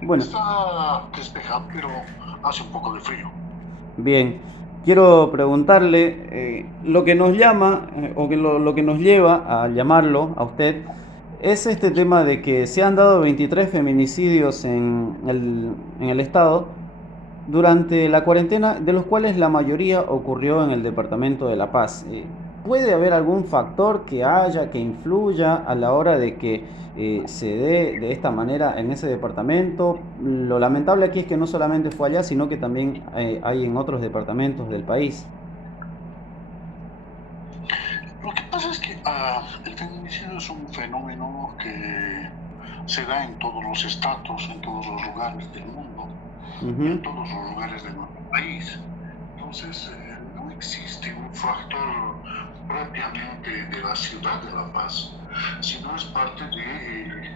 Bueno, Está despejado, pero hace un poco de frío. bien, quiero preguntarle lo que nos llama o que lo que nos lleva a llamarlo a usted es este tema de que se han dado 23 feminicidios en el estado durante la cuarentena, de los cuales la mayoría ocurrió en el departamento de La Paz. ¿Puede haber algún factor que influya a la hora de que se dé de esta manera en ese departamento? Lo lamentable aquí es que no solamente fue allá, sino que también hay en otros departamentos del país. Lo que pasa es que el feminicidio es un fenómeno que se da en todos los estados, en todos los lugares del mundo y Ujú. en todos los lugares de nuestro país. Entonces, no existe un factor propiamente de la ciudad de La Paz, sino es parte de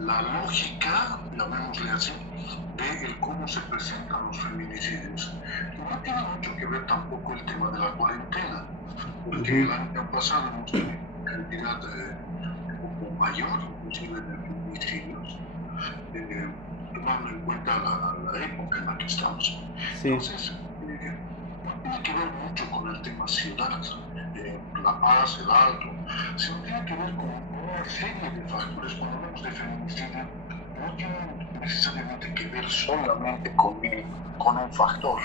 la lógica, llamémosle así, de el cómo se presentan los feminicidios. Y no tiene mucho que ver tampoco el tema de la cuarentena, porque Ujú. el año pasado hemos tenido una cantidad un poco mayor, inclusive, de feminicidios, eh, tomando en cuenta la época en la que estamos. Sí. Entonces, no tiene que ver mucho con el tema ciudad, La Paz, el Alto, sino tiene que ver con una serie de factores. Cuando hablamos de feminicidio, no tiene necesariamente que ver solamente con un factor.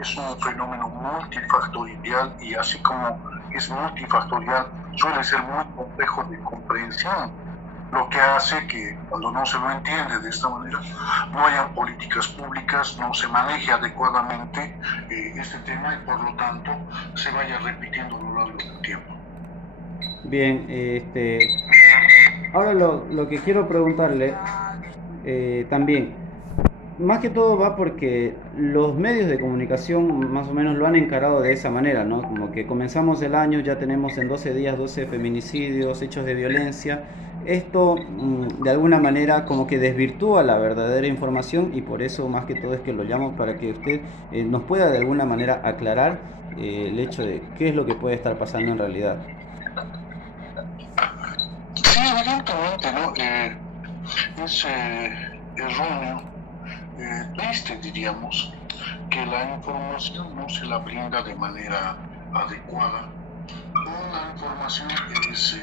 Es un fenómeno multifactorial y así como es multifactorial, suele ser muy complejo de comprensión, lo que hace que cuando no se lo entiende de esta manera, no hayan políticas públicas, no se maneje adecuadamente este tema y por lo tanto se vaya repitiendo a lo largo del tiempo. Bien, ahora lo que quiero preguntarle también, más que todo va porque los medios de comunicación más o menos lo han encarado de esa manera, ¿no? Como que comenzamos el año, ya tenemos en 12 días 12 feminicidios, hechos de violencia. Esto de alguna manera como que desvirtúa la verdadera información y por eso más que todo es que lo llamo para que usted nos pueda de alguna manera aclarar el hecho de qué es lo que puede estar pasando en realidad. Sí, evidentemente, ¿no? Es erróneo, triste, diríamos, que la información no se la brinda de manera adecuada. La información es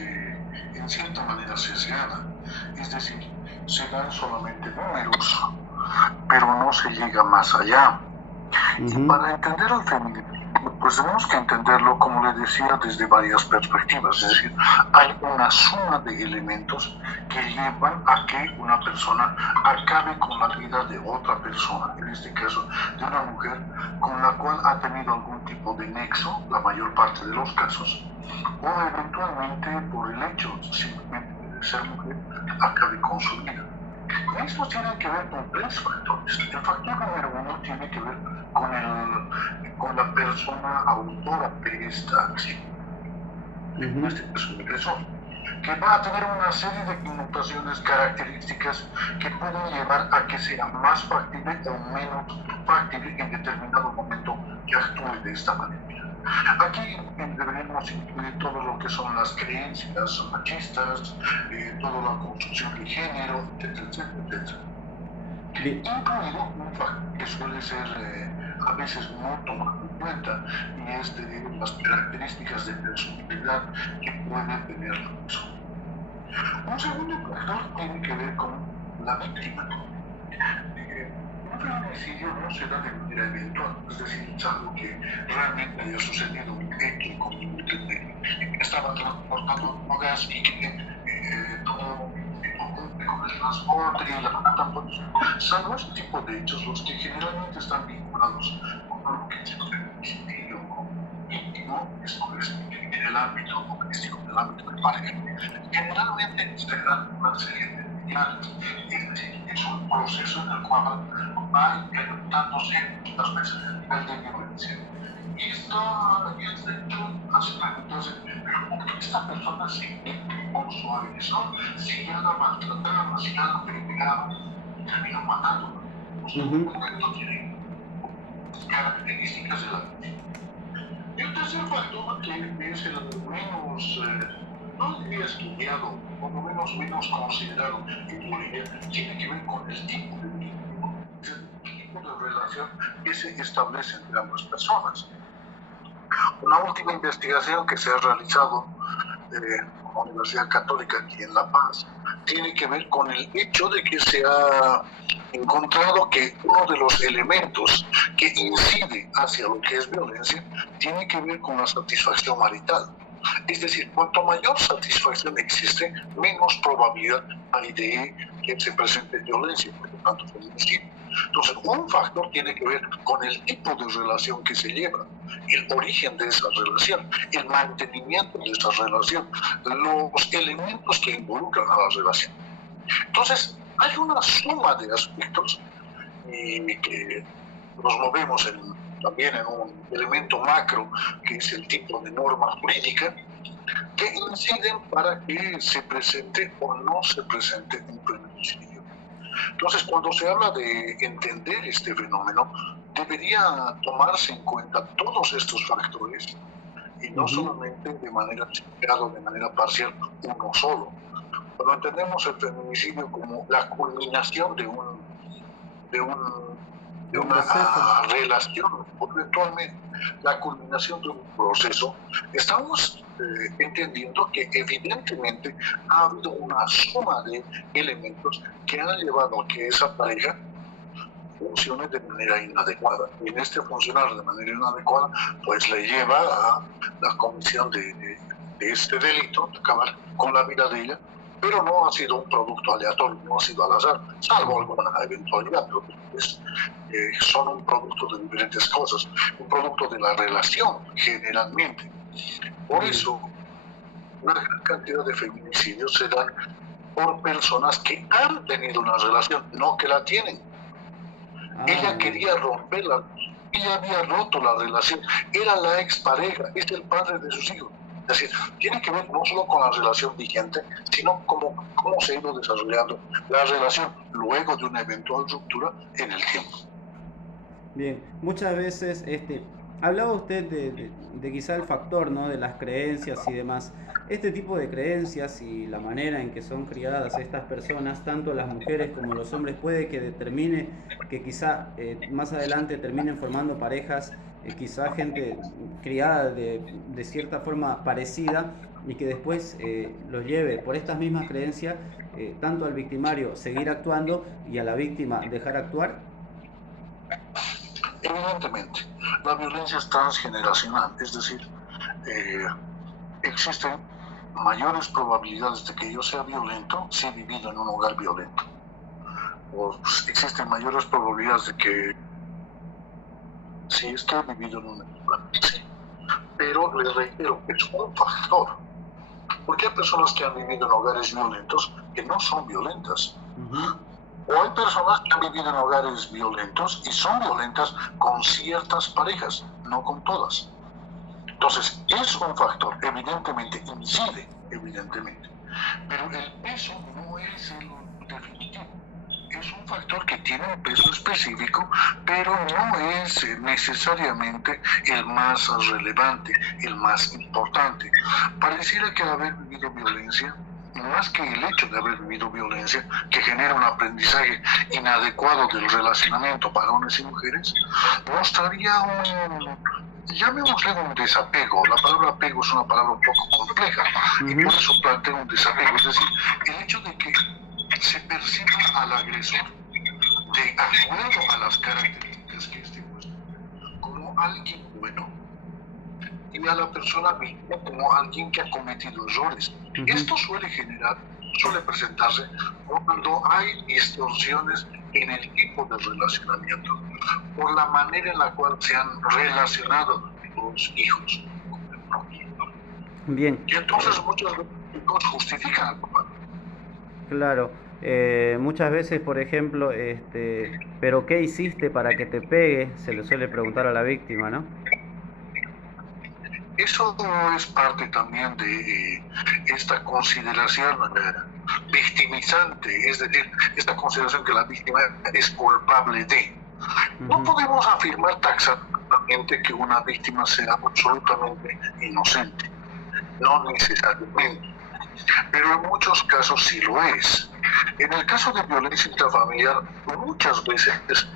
en cierta manera sesgada, es decir, se dan solamente números, pero no se llega más allá. Y Ujú. para entender el feminismo, pues tenemos que entenderlo, como le decía, desde varias perspectivas. Es decir, hay una suma de elementos que llevan a que una persona acabe con la vida de otra persona, en este caso de una mujer con la cual ha tenido algún tipo de nexo, la mayor parte de los casos, o eventualmente por el hecho simplemente de ser mujer, acabe con su vida. Esto tiene que ver con tres factores. El factor número uno tiene que ver con la persona autora de esta acción, en Ujú. este caso el agresor, que va a tener una serie de connotaciones características que pueden llevar a que sea más factible o menos factible en determinado momento que actúe de esta manera. Aquí deberíamos incluir todo lo que son las creencias machistas, toda la construcción de género, etcétera, etcétera, etcétera, Bien. incluido un factor que suele ser a veces no tomado en cuenta, y es de las características de personalidad que puede tener la persona. Un segundo factor tiene que ver con la víctima. Un feminicidio no se da de manera eventual, es decir, es algo que realmente haya sucedido un hecho como el que estaba transportando drogas y que tomó un tipo con el transporte y la matan por eso. Salvo este tipo de hechos, los que generalmente están vinculados con lo que es el feminicidio íntimo, esto es en el ámbito doméstico, en el ámbito de pareja, generalmente se dan una serie de señales, es decir, es un proceso en el cual va incrementándose muchas veces el nivel de violencia. Y esto hecho hace preguntas, pero ¿por qué esta persona sigue por su agresor, si ya la maltrataba, si ya la pegaba y terminó matándola? Pues todo Ujú. el momento tiene características de la víctima. Y el tercer factor, que es el menos, no diría estudiado, por lo menos considerado en Bolivia, tiene que ver con el tipo de delito. de relación que se establece entre ambas personas. Una última investigación que se ha realizado en la Universidad Católica aquí en La Paz tiene que ver con el hecho de que se ha encontrado que uno de los elementos que incide hacia lo que es violencia tiene que ver con la satisfacción marital. Es decir, cuanto mayor satisfacción existe, menos probabilidad hay de que se presente violencia, por lo tanto feminicidio. Entonces, un factor tiene que ver con el tipo de relación que se lleva, el origen de esa relación, el mantenimiento de esa relación, los elementos que involucran a la relación. Entonces, hay una suma de aspectos que nos movemos también en un elemento macro, que es el tipo de norma jurídica, que inciden para que se presente o no se presente un feminicidio. Entonces, cuando se habla de entender este fenómeno, debería tomarse en cuenta todos estos factores y no solamente de manera separada o de manera parcial uno solo. Cuando entendemos el feminicidio como la culminación de una relación, o eventualmente la culminación de un proceso, estamos entendiendo que evidentemente ha habido una suma de elementos que han llevado a que esa pareja funcione de manera inadecuada. Y en este funcionar de manera inadecuada, pues le lleva a la comisión de este delito, de acabar con la vida de ella, pero no ha sido un producto aleatorio, no ha sido al azar, salvo alguna eventualidad, pero pues, son un producto de diferentes cosas, un producto de la relación generalmente. Por eso, una gran cantidad de feminicidios se dan por personas que han tenido una relación, no que la tienen. Ella quería romperla, ella había roto la relación, era la expareja, es el padre de sus hijos. Es decir, tiene que ver no solo con la relación vigente, sino cómo se ha ido desarrollando la relación luego de una eventual ruptura en el tiempo. Bien, muchas veces hablaba usted de quizá el factor, ¿no?, de las creencias y demás. Este tipo de creencias y la manera en que son criadas estas personas, tanto las mujeres como los hombres, puede que determine que quizá más adelante terminen formando parejas, quizá gente criada de cierta forma parecida, y que después los lleve por estas mismas creencias, tanto al victimario seguir actuando y a la víctima dejar actuar. Evidentemente, la violencia es transgeneracional, es decir, existen mayores probabilidades de que yo sea violento si he vivido en un hogar violento. O existen mayores probabilidades de que si es que he vivido en un hogar. Sí. Pero les reitero que es un factor. Porque hay personas que han vivido en hogares violentos que no son violentas. O hay personas que han vivido en hogares violentos y son violentas con ciertas parejas, no con todas. Entonces, es un factor, evidentemente, incide, evidentemente. Pero el peso no es el definitivo. Es un factor que tiene un peso específico, pero no es necesariamente el más relevante, el más importante. Pareciera que al haber vivido violencia, más que el hecho de haber vivido violencia, que genera un aprendizaje inadecuado del relacionamiento para hombres y mujeres, mostraría llamémosle un desapego. La palabra apego es una palabra un poco compleja, y por eso planteo un desapego, es decir, el hecho de que se perciba al agresor de acuerdo a las características que este muestra, como alguien bueno, y a la persona víctima como alguien que ha cometido errores. Esto suele presentarse cuando hay distorsiones en el tipo de relacionamiento, por la manera en la cual se han relacionado los hijos con el propio. Bien. Y entonces muchos hijos justifican al papá. Claro. Muchas veces, por ejemplo, ¿pero qué hiciste para que te pegue?, se le suele preguntar a la víctima, ¿no? Eso es parte también de esta consideración victimizante, es decir, esta consideración que la víctima es culpable de. No podemos afirmar taxativamente que una víctima sea absolutamente inocente, no necesariamente, pero en muchos casos sí lo es. En el caso de violencia intrafamiliar, muchas veces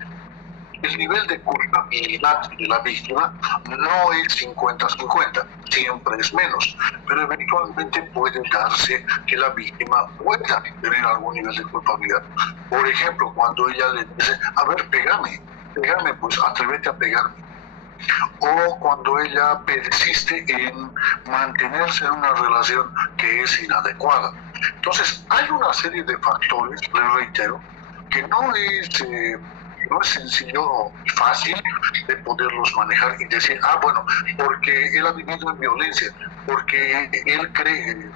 El nivel de culpabilidad de la víctima no es 50-50, siempre es menos, pero eventualmente puede darse que la víctima pueda tener algún nivel de culpabilidad. Por ejemplo, cuando ella le dice, a ver, pégame, pues atrévete a pegarme. O cuando ella persiste en mantenerse en una relación que es inadecuada. Entonces, hay una serie de factores, les reitero, que no es sencillo y fácil de poderlos manejar y decir, bueno, porque él ha vivido en violencia, porque él cree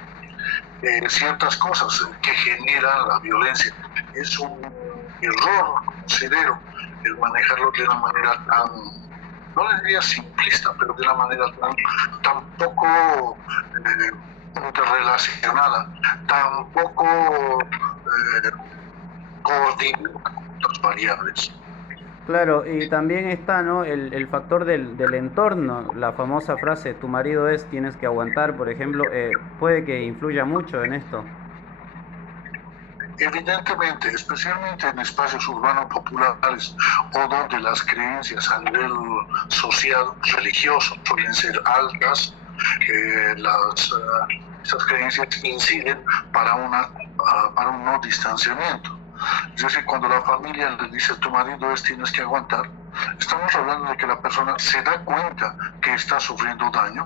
ciertas cosas que generan la violencia. Es un error, considero, el manejarlo de una manera tan, no le diría simplista, pero de una manera tan poco interrelacionada, tan poco coordinada con otras variables. Claro, y también está, ¿no? El factor del entorno, la famosa frase, tu marido es, tienes que aguantar, por ejemplo, puede que influya mucho en esto. Evidentemente, especialmente en espacios urbanos populares o donde las creencias a nivel social, religioso, suelen ser altas, estas creencias inciden para un no distanciamiento. Es decir, cuando la familia le dice tu marido es tienes que aguantar, estamos hablando de que la persona se da cuenta que está sufriendo daño,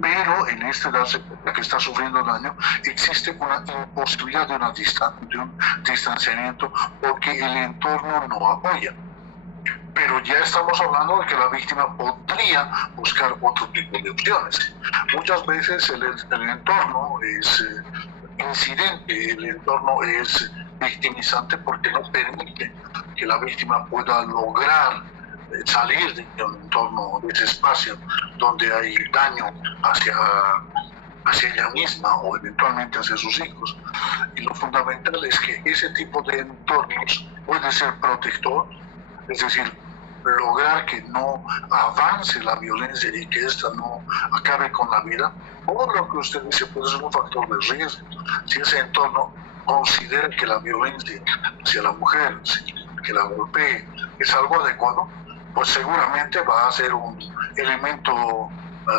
pero en este darse cuenta que está sufriendo daño existe una imposibilidad de un distanciamiento porque el entorno no apoya. Pero ya estamos hablando de que la víctima podría buscar otro tipo de opciones. Muchas veces el entorno es incidente, el entorno es victimizante porque no permite que la víctima pueda lograr salir de un entorno, de ese espacio donde hay daño hacia ella misma o eventualmente hacia sus hijos. Y lo fundamental es que ese tipo de entornos puede ser protector, es decir, lograr que no avance la violencia y que ésta no acabe con la vida, o lo que usted dice puede ser un factor de riesgo. Si ese entorno considera que la violencia hacia la mujer, que la golpee, es algo adecuado, pues seguramente va a ser un elemento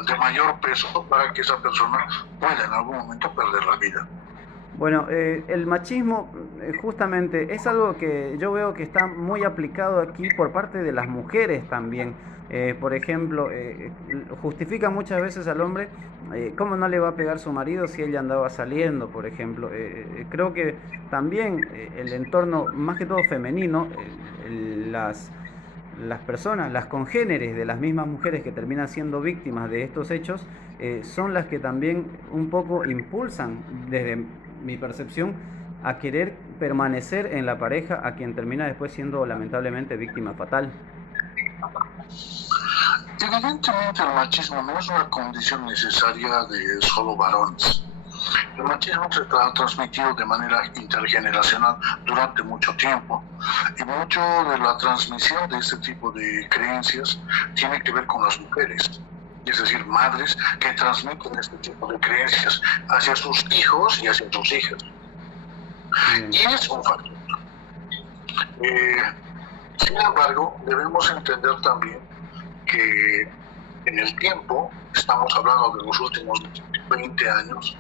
de mayor peso para que esa persona pueda en algún momento perder la vida. Bueno, el machismo justamente es algo que yo veo que está muy aplicado aquí por parte de las mujeres también. Por ejemplo, justifica muchas veces al hombre cómo no le va a pegar su marido si ella andaba saliendo, por ejemplo. Creo que también el entorno, más que todo femenino, las personas, las congéneres de las mismas mujeres que terminan siendo víctimas de estos hechos, son las que también un poco impulsan, desde mi percepción, a querer permanecer en la pareja a quien termina después siendo lamentablemente víctima fatal. Evidentemente el machismo no es una condición necesaria de solo varones. El machismo se ha transmitido de manera intergeneracional durante mucho tiempo y mucho de la transmisión de este tipo de creencias tiene que ver con las mujeres, es decir, madres que transmiten este tipo de creencias hacia sus hijos y hacia sus hijas. Y es un factor. Sin embargo, debemos entender también que en el tiempo, estamos hablando de los últimos 20 años,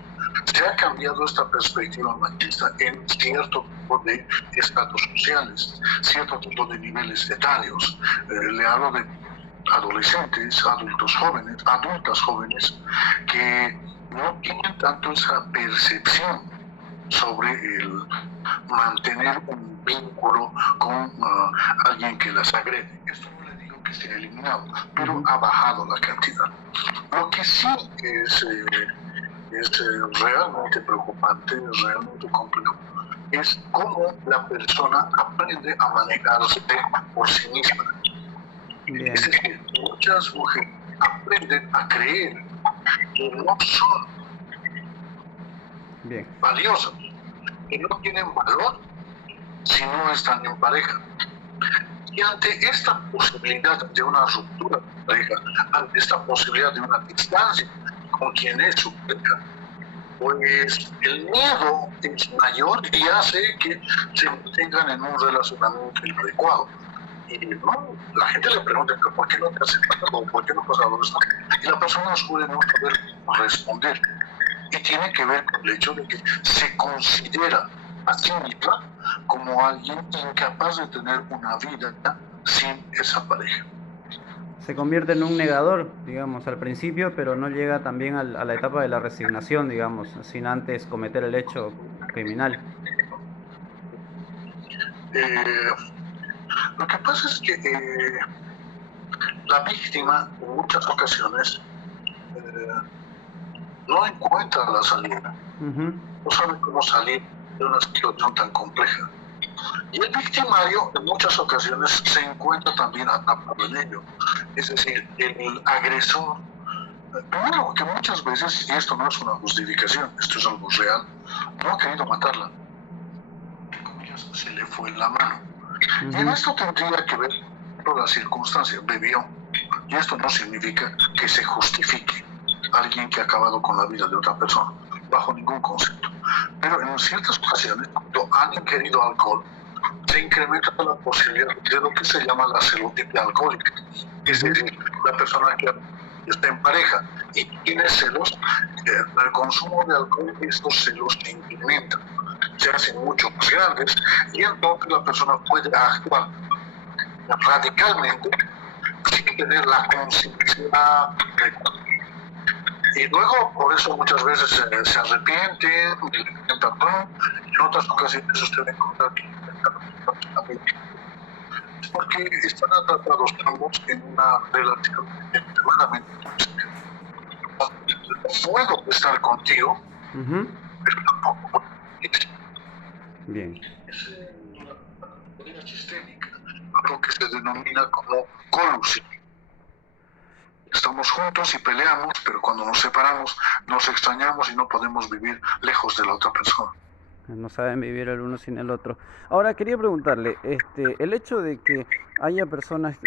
se ha cambiado esta perspectiva machista en cierto tipo de estratos sociales, cierto tipo de niveles etarios. Le hablo de adolescentes, adultas jóvenes, que no tienen tanto esa percepción sobre el mantener un vínculo con alguien que las agrede. Esto no le digo que se ha eliminado, pero ha bajado la cantidad. Lo que sí es realmente preocupante, es realmente complejo, es cómo la persona aprende a manejarse por sí misma. Bien. Es decir, muchas mujeres aprenden a creer que no son valiosas, que no tienen valor si no están en pareja. Y ante esta posibilidad de una ruptura de pareja, ante esta posibilidad de una distancia con quien es su pareja, pues el miedo es mayor y hace que se mantengan en un relacionamiento inadecuado. y no, la gente le pregunta, ¿por qué no te hace algo? ¿Por qué no pasa algo? Y la persona suele no saber responder. Y tiene que ver con el hecho de que se considera a sí misma como alguien incapaz de tener una vida sin esa pareja. Se convierte en un negador, digamos, al principio, pero no llega también a la etapa de la resignación, digamos, sin antes cometer el hecho criminal. Lo que pasa es que la víctima en muchas ocasiones no encuentra la salida, no sabe cómo salir de una situación tan compleja. Y el victimario en muchas ocasiones se encuentra también atrapado en ello. Es decir, el agresor, primero que muchas veces, y esto no es una justificación, esto es algo real, no ha querido matarla. Se le fue la mano. Y en esto tendría que ver toda la circunstancia, bebió. Y esto no significa que se justifique a alguien que ha acabado con la vida de otra persona, bajo ningún concepto. Pero en ciertas ocasiones, cuando han ingerido alcohol, se incrementa la posibilidad de lo que se llama la celotipia alcohólica. Es decir, la persona que está en pareja y tiene celos, el consumo de alcohol, estos celos se incrementan, se hacen mucho más grandes, y entonces la persona puede actuar radicalmente sin tener la conciencia. Y luego, por eso muchas veces se arrepienten, en otras ocasiones usted va a encontrar que porque están atrapados ambos en una relación extremadamente tóxica. Puedo estar contigo, pero tampoco. Bien. Es una sistémica, algo que se denomina como colusión. Estamos juntos y peleamos, pero cuando nos separamos nos extrañamos y no podemos vivir lejos de la otra persona. No saben vivir el uno sin el otro. Ahora quería preguntarle, el hecho de que haya personas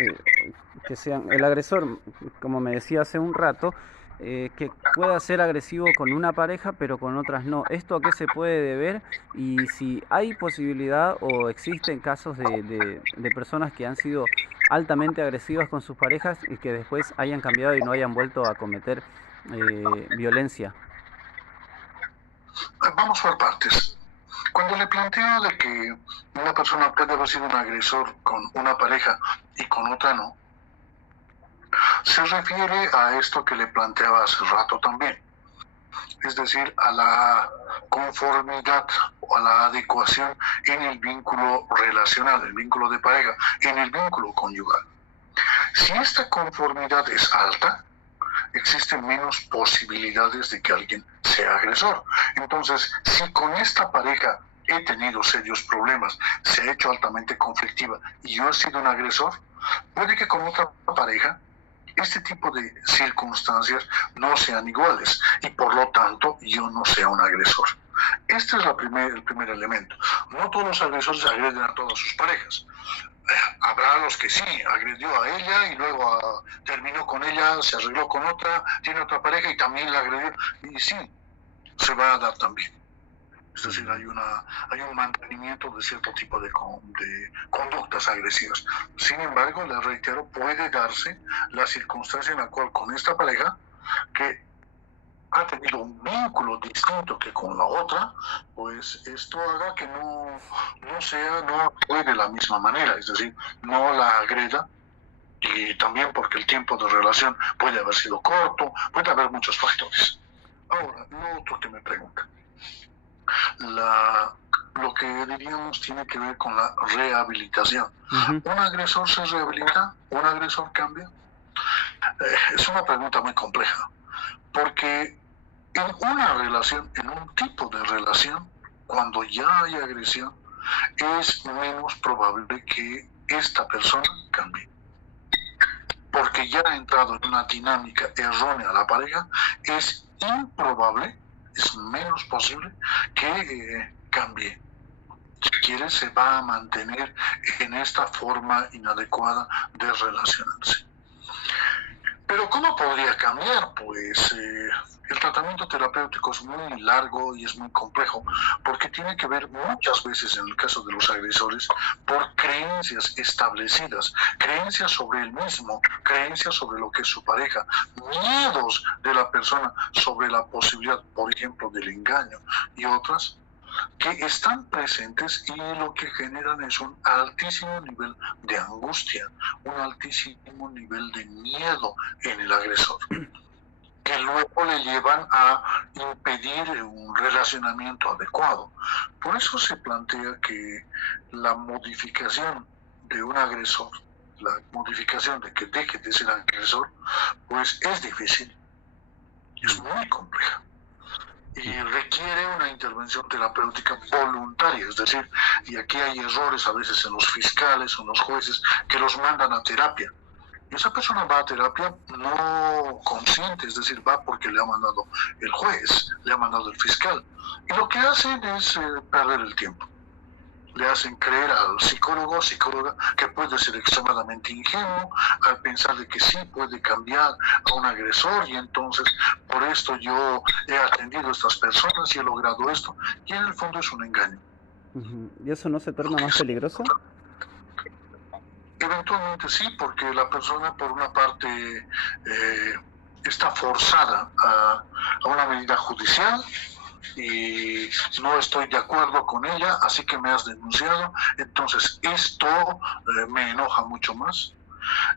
que sean el agresor, como me decía hace un rato, que pueda ser agresivo con una pareja, pero con otras no. ¿Esto a qué se puede deber? Y si hay posibilidad o existen casos de personas que han sido altamente agresivas con sus parejas y que después hayan cambiado y no hayan vuelto a cometer violencia. Vamos por partes. Cuando le planteo de que una persona puede haber sido un agresor con una pareja y con otra no, se refiere a esto que le planteaba hace rato también. Es decir, a la conformidad o a la adecuación en el vínculo relacional, el vínculo de pareja, en el vínculo conyugal. Si esta conformidad es alta, existen menos posibilidades de que alguien sea agresor. Entonces, si con esta pareja he tenido serios problemas, se ha hecho altamente conflictiva y yo he sido un agresor, puede que con otra pareja este tipo de circunstancias no sean iguales y por lo tanto yo no sea un agresor. Este es el primer elemento. No todos los agresores agreden a todas sus parejas. Habrá los que sí, agredió a ella y luego terminó con ella, se arregló con otra, tiene otra pareja y también la agredió. Y sí, se va a dar también. Es decir, hay un mantenimiento de cierto tipo de conductas agresivas. Sin embargo, les reitero, puede darse la circunstancia en la cual con esta pareja, que ha tenido un vínculo distinto que con la otra, pues esto haga que no actúe de la misma manera, es decir, no la agreda, y también porque el tiempo de relación puede haber sido corto, puede haber muchos factores. Ahora, lo otro que me pregunta. Lo que diríamos tiene que ver con la rehabilitación. ¿Un agresor se rehabilita? ¿Un agresor cambia? Es una pregunta muy compleja, porque en una relación, en un tipo de relación, cuando ya hay agresión, es menos probable que esta persona cambie. Porque ya ha entrado en una dinámica errónea la pareja, es improbable, es menos posible que cambie. Si quiere, se va a mantener en esta forma inadecuada de relacionarse. Pero ¿cómo podría cambiar? Pues el tratamiento terapéutico es muy largo y es muy complejo porque tiene que ver muchas veces en el caso de los agresores por creencias establecidas, creencias sobre el mismo, creencias sobre lo que es su pareja, miedos de la persona sobre la posibilidad, por ejemplo, del engaño y otras que están presentes y lo que generan es un altísimo nivel de angustia, un altísimo nivel de miedo en el agresor, que luego le llevan a impedir un relacionamiento adecuado. Por eso se plantea que la modificación de un agresor, la modificación de que deje de ser agresor, pues es difícil, es muy compleja y requiere una intervención terapéutica voluntaria, es decir, y aquí hay errores a veces en los fiscales o en los jueces que los mandan a terapia. Y esa persona va a terapia no consciente, es decir, va porque le ha mandado el juez, le ha mandado el fiscal. Y lo que hacen es perder el tiempo. Le hacen creer al psicólogo o psicóloga que puede ser extremadamente ingenuo al pensar de que sí puede cambiar a un agresor y entonces por esto yo he atendido a estas personas y he logrado esto. Y en el fondo es un engaño. ¿Y eso no se torna más peligroso? Eventualmente sí, porque la persona por una parte está forzada a una medida judicial y no estoy de acuerdo con ella, así que me has denunciado, entonces esto me enoja mucho más.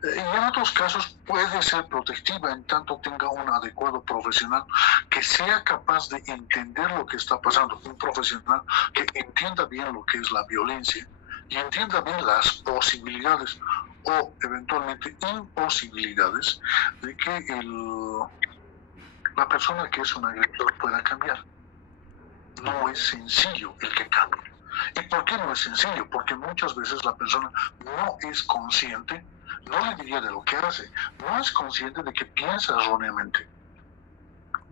Y en otros casos puede ser protectiva en tanto tenga un adecuado profesional que sea capaz de entender lo que está pasando, un profesional que entienda bien lo que es la violencia y entienda bien las posibilidades o eventualmente imposibilidades de que la persona que es un agresor pueda cambiar. No es sencillo el que cambie. ¿Y por qué no es sencillo? Porque muchas veces la persona no es consciente, no le diría de lo que hace, no es consciente de que piensa erróneamente.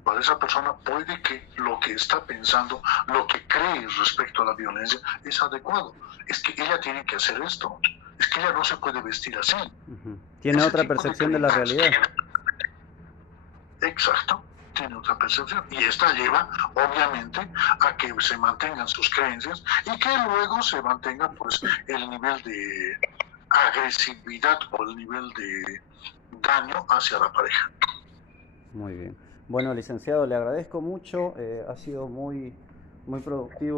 Para esa persona puede que lo que está pensando, lo que cree respecto a la violencia es adecuado. Es que ella tiene que hacer esto. Es que ella no se puede vestir así. Tiene Ese otra tipo percepción de la realidad. Exacto, tiene otra percepción. Y esta lleva, obviamente, a que se mantengan sus creencias y que luego se mantenga pues el nivel de agresividad o el nivel de daño hacia la pareja. Muy bien. Bueno, licenciado, le agradezco mucho. Ha sido muy productivo.